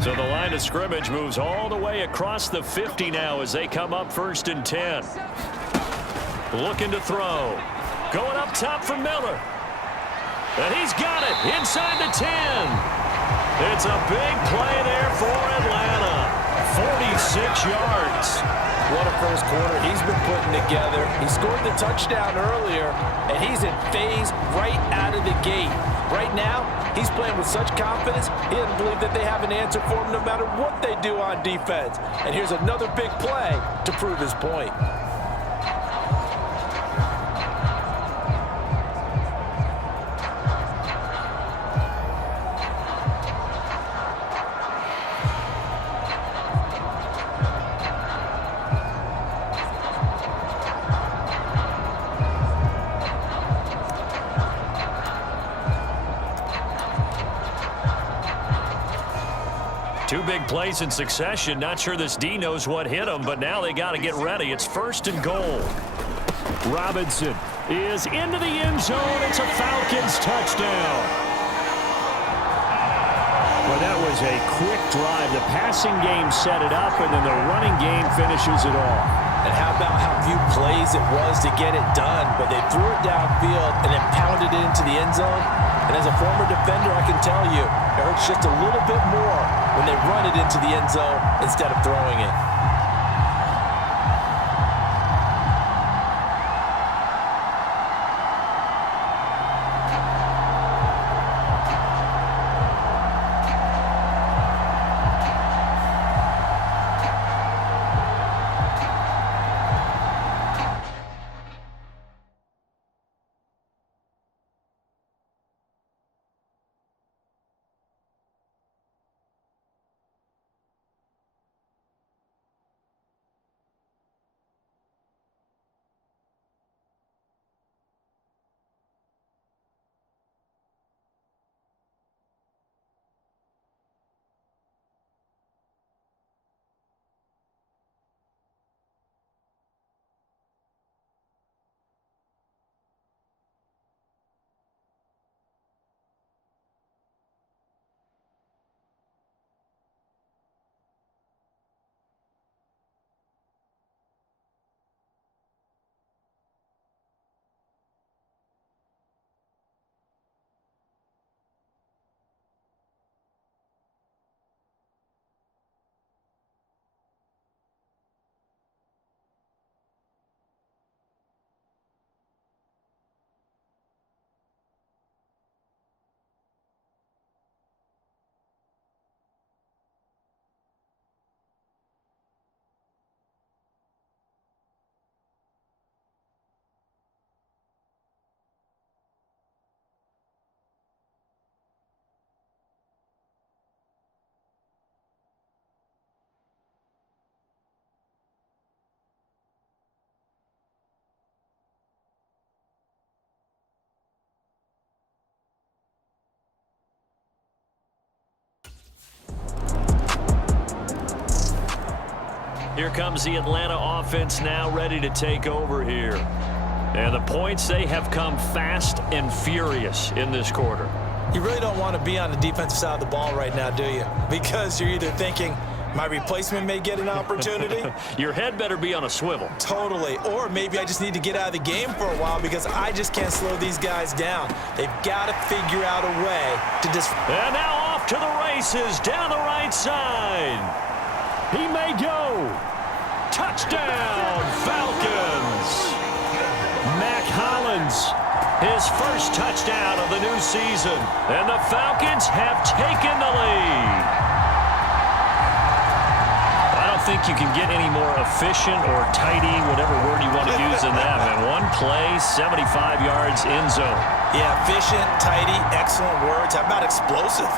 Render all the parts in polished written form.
So the line of scrimmage moves all the way across the 50 now as they come up 1st and 10. Looking to throw. Going up top for Miller. And he's got it inside the 10. It's a big play there for Atlanta. 46 yards. What a first quarter he's been putting together. He scored the touchdown earlier, and he's in phase right out of the gate. Right now, he's playing with such confidence, he doesn't believe that they have an answer for him no matter what they do on defense. And here's another big play to prove his point. Two big plays in succession. Not sure this D knows what hit him, but now they got to get ready. It's 1st and goal. Robinson is into the end zone. It's a Falcons touchdown. Well, that was a quick drive. The passing game set it up, and then the running game finishes it off. And how about how few plays it was to get it done, but they threw it downfield and then pounded it into the end zone. And as a former defender, I can tell you, it hurts just a little bit more when they run it into the end zone instead of throwing it. Here comes the Atlanta offense now ready to take over here. And the points, they have come fast and furious in this quarter. You really don't want to be on the defensive side of the ball right now, do you? Because you're either thinking, my replacement may get an opportunity. Your head better be on a swivel. Totally. Or maybe I just need to get out of the game for a while because I just can't slow these guys down. They've got to figure out a way to just... And now off to the races down the right side. He may go. Touchdown, Falcons. Mac Hollins, his first touchdown of the new season. And the Falcons have taken the lead. I don't think you can get any more efficient or tidy, whatever word you want to use in that. Man, one play, 75 yards in zone. Yeah, efficient, tidy, excellent words. How about explosive?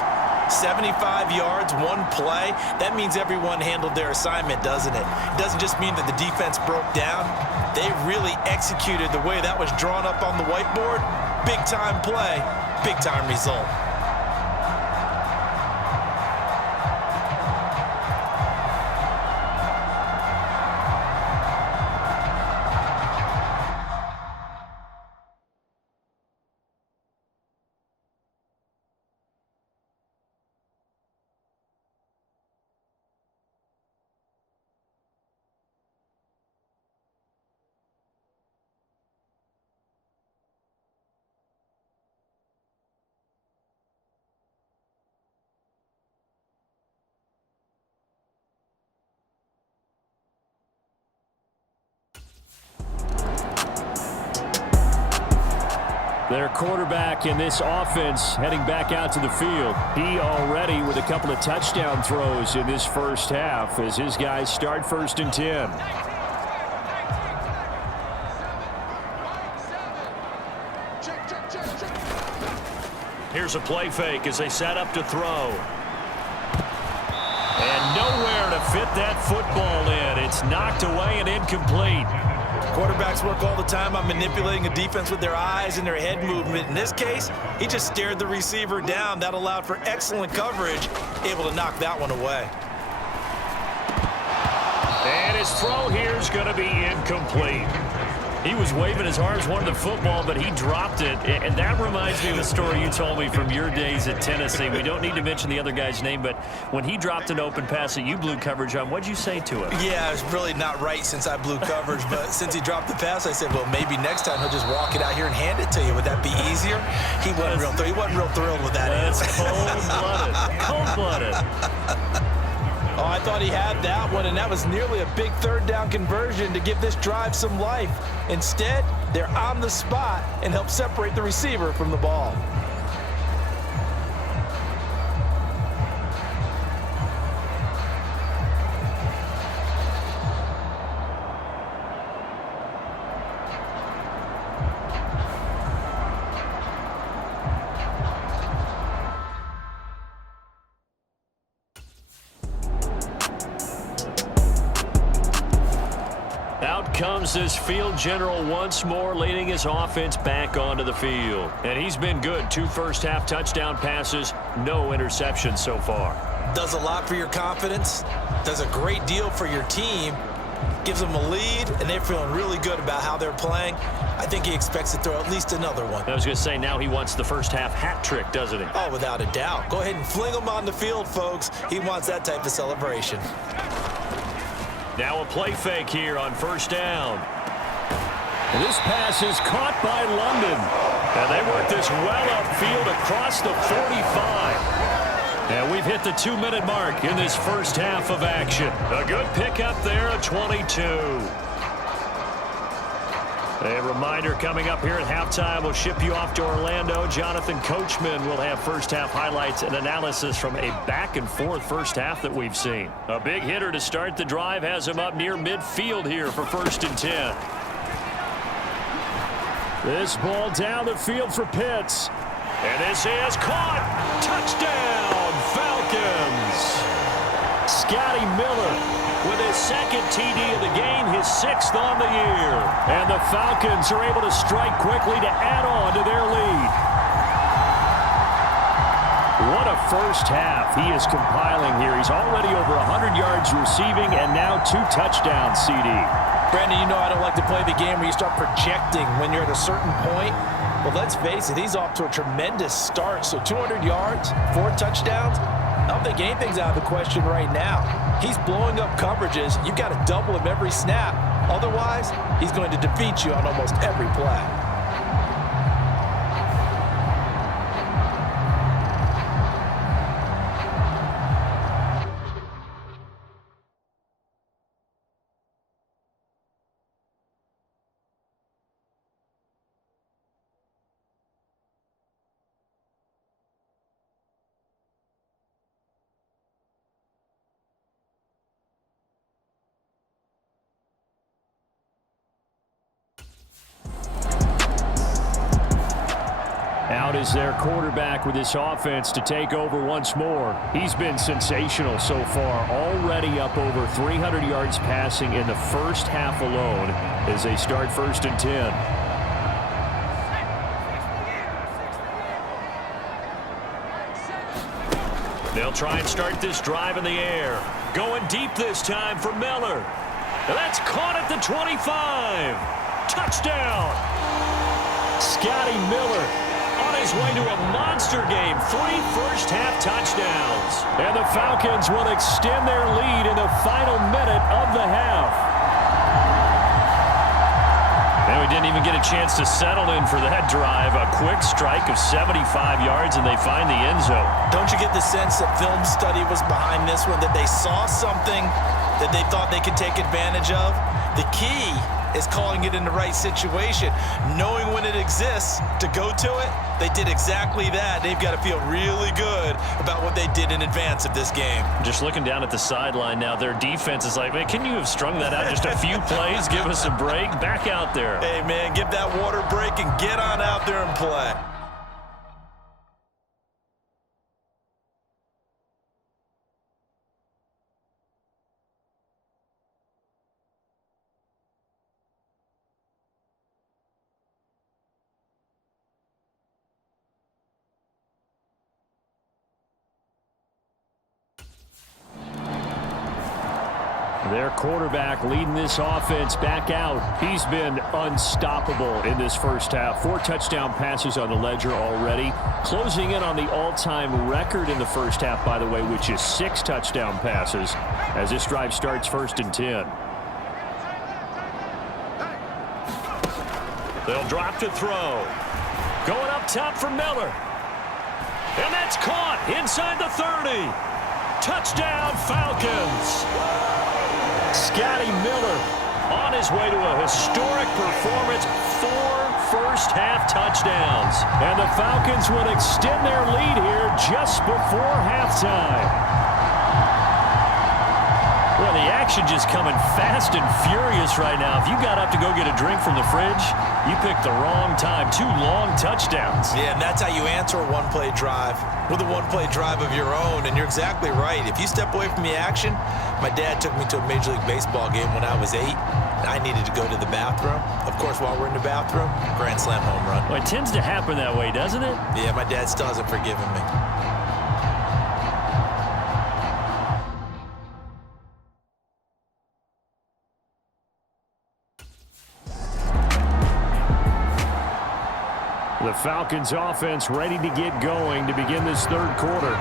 75 yards, one play. That means everyone handled their assignment, doesn't it? It doesn't just mean that the defense broke down. They really executed the way that was drawn up on the whiteboard. Big-time play, big-time result. Their quarterback in this offense heading back out to the field. He already with a couple of touchdown throws in this first half as his guys start 1st and 10. Here's a play fake as they set up to throw. And nowhere to fit that football in. It's knocked away and incomplete. Quarterbacks work all the time on manipulating a defense with their eyes and their head movement. In this case, he just stared the receiver down. That allowed for excellent coverage, able to knock that one away. And his throw here is going to be incomplete. He was waving his arms, wanted the football, but he dropped it. And that reminds me of the story you told me from your days at Tennessee. We don't need to mention the other guy's name, but when he dropped an open pass that you blew coverage on, what'd you say to him? Yeah, it's really not right since I blew coverage, but since he dropped the pass, I said, well, maybe next time he'll just walk it out here and hand it to you. Would that be easier? He wasn't real thrilled with that. That's cold-blooded. Cold-blooded. Oh, I thought he had that one, and that was nearly a big 3rd down conversion to give this drive some life. Instead, they're on the spot and help separate the receiver from the ball. Out comes this field general once more, leading his offense back onto the field. And he's been good. 2 first-half touchdown passes, no interceptions so far. Does a lot for your confidence, does a great deal for your team, gives them a lead, and they're feeling really good about how they're playing. I think he expects to throw at least another one. I was going to say, now he wants the first-half hat trick, doesn't he? Oh, without a doubt. Go ahead and fling him on the field, folks. He wants that type of celebration. Now a play fake here on 1st down. And this pass is caught by London. And they work this well upfield across the 45. And we've hit the 2-minute mark in this first half of action. A good pickup there, a 22. A reminder coming up here at halftime, we'll ship you off to Orlando. Jonathan Coachman will have first-half highlights and analysis from a back-and-forth first half that we've seen. A big hitter to start the drive has him up near midfield here for 1st and 10. This ball down the field for Pitts. And this is caught. Touchdown, Falcons. Scotty Miller with his 2nd TD of the game, his 6th on the year. And the Falcons are able to strike quickly to add on to their lead. What a first half he is compiling here. He's already over 100 yards receiving and now 2 touchdowns, CD. Brandon, you know I don't like to play the game where you start projecting when you're at a certain point. But let's face it, he's off to a tremendous start. So 200 yards, 4 touchdowns. I don't think anything's out of the question right now. He's blowing up coverages. You've got to double him every snap. Otherwise, he's going to defeat you on almost every play. Out is their quarterback with this offense to take over once more. He's been sensational so far, already up over 300 yards passing in the first half alone as they start 1st and 10. They'll try and start this drive in the air. Going deep this time for Miller. And that's caught at the 25. Touchdown. Scotty Miller on his way to a monster game. 3 first-half touchdowns. And the Falcons will extend their lead in the final minute of the half. And we didn't even get a chance to settle in for that drive. A quick strike of 75 yards, and they find the end zone. Don't you get the sense that film study was behind this one, that they saw something that they thought they could take advantage of. The key is calling it in the right situation, knowing when it exists to go to it. They did exactly that. They've got to feel really good about what they did in advance of this game. Just looking down at the sideline now, their defense is like, man, can you have strung that out just a few plays? Give us a break. Back out there. Hey, man, give that water break and get on out there and play. Their quarterback leading this offense back out. He's been unstoppable in this first half. 4 touchdown passes on the ledger already. Closing in on the all-time record in the first half, by the way, which is 6 touchdown passes as this drive starts 1st and 10. They'll drop to throw. Going up top for Miller. And that's caught inside the 30. Touchdown, Falcons. Scotty Miller on his way to a historic performance, 4 first-half touchdowns. And the Falcons will extend their lead here just before halftime. Well, the action just coming fast and furious right now. If you got up to go get a drink from the fridge, you picked the wrong time. 2 long touchdowns. Yeah, and that's how you answer a one-play drive with a one-play drive of your own. And you're exactly right. If you step away from the action, my dad took me to a Major League Baseball game when I was 8. I needed to go to the bathroom. Of course, while we're in the bathroom, grand slam home run. Well, it tends to happen that way, doesn't it? Yeah, my dad still hasn't forgiven me. The Falcons offense ready to get going to begin this third quarter.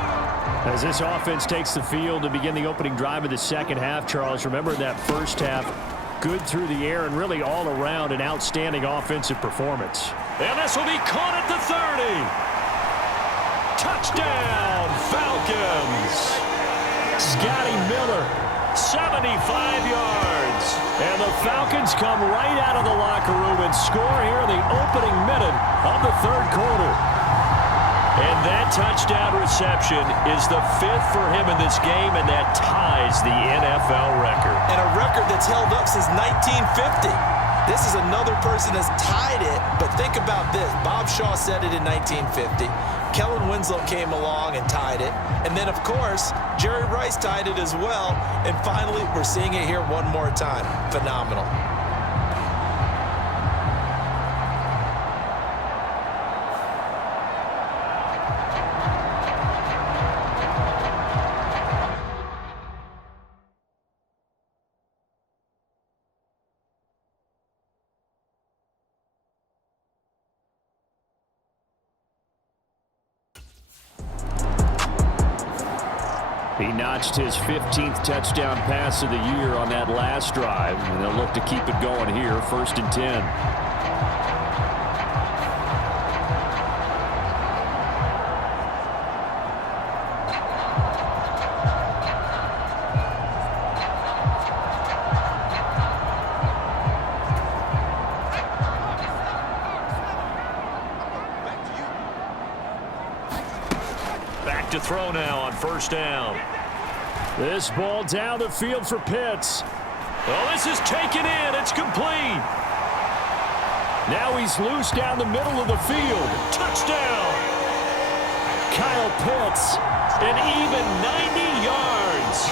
As this offense takes the field to begin the opening drive of the second half, Charles, remember that first half, good through the air and really all around an outstanding offensive performance. And this will be caught at the 30. Touchdown, Falcons. Scotty Miller, 75 yards. And the Falcons come right out of the locker room and score here in the opening minute of the third quarter. And that touchdown reception is the 5th for him in this game, and that ties the NFL record. And a record that's held up since 1950. This is another person that's tied it, but think about this. Bob Shaw said it in 1950. Kellen Winslow came along and tied it. And then, of course, Jerry Rice tied it as well. And finally, we're seeing it here one more time. Phenomenal. He notched his 15th touchdown pass of the year on that last drive, and they'll look to keep it going here, 1st and 10. Back to throw now on 1st down. This ball down the field for Pitts. Oh, this is taken in. It's complete. Now he's loose down the middle of the field. Touchdown. Kyle Pitts, an even 90 yards.